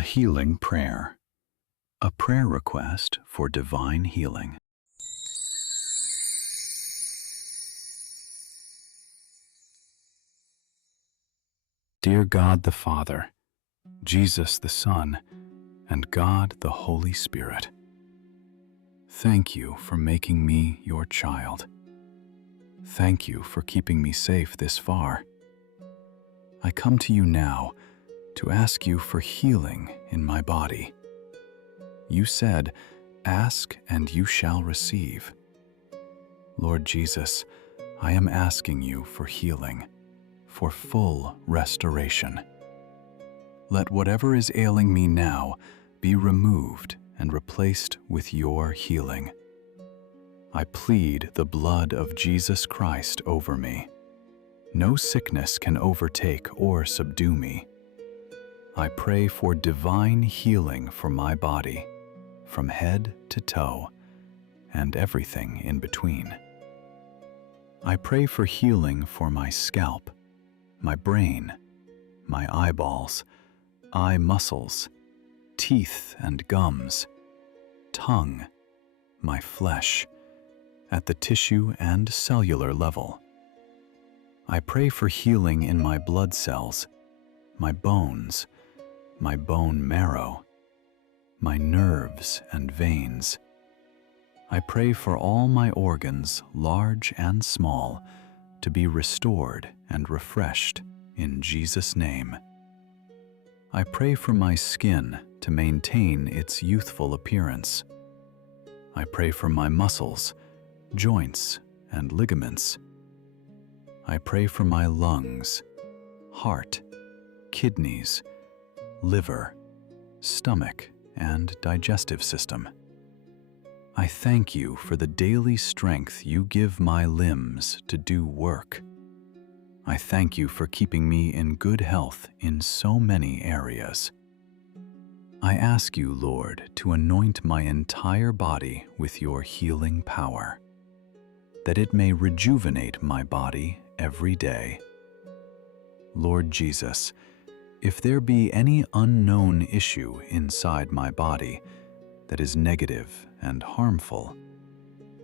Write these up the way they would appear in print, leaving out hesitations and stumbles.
A healing prayer. A prayer request for divine healing. Dear God the Father, Jesus the Son, and God the Holy Spirit, thank you for making me your child. Thank you for keeping me safe this far. I come to you now to ask you for healing in my body. You said, "Ask and you shall receive." Lord Jesus, I am asking you for healing, for full restoration. Let whatever is ailing me now be removed and replaced with your healing. I plead the blood of Jesus Christ over me. No sickness can overtake or subdue me. I pray for divine healing for my body, from head to toe, and everything in between. I pray for healing for my scalp, my brain, my eyeballs, eye muscles, teeth and gums, tongue, my flesh, at the tissue and cellular level. I pray for healing in my blood cells, my bones, my bone marrow, my nerves and veins. I pray for all my organs, large and small, to be restored and refreshed in Jesus' name. I pray for my skin to maintain its youthful appearance. I pray for my muscles, joints, and ligaments. I pray for my lungs, heart, kidneys, liver, stomach, and digestive system. I thank you for the daily strength you give my limbs to do work. I thank you for keeping me in good health in so many areas. I ask you, Lord, to anoint my entire body with your healing power, that it may rejuvenate my body every day. Lord Jesus, if there be any unknown issue inside my body that is negative and harmful,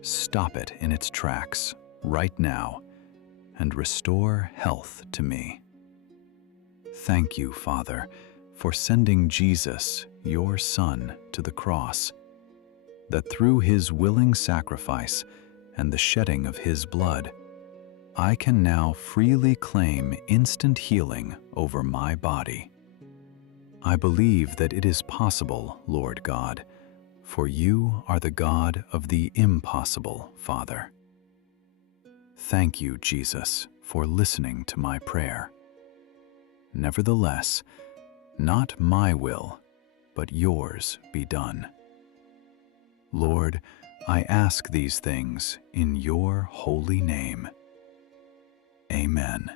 stop it in its tracks right now and restore health to me. Thank you, Father, for sending Jesus, your Son, to the cross, that through his willing sacrifice and the shedding of his blood, I can now freely claim instant healing over my body. I believe that it is possible, Lord God, for you are the God of the impossible, Father. Thank you, Jesus, for listening to my prayer. Nevertheless, not my will, but yours be done. Lord, I ask these things in your holy name. Amen.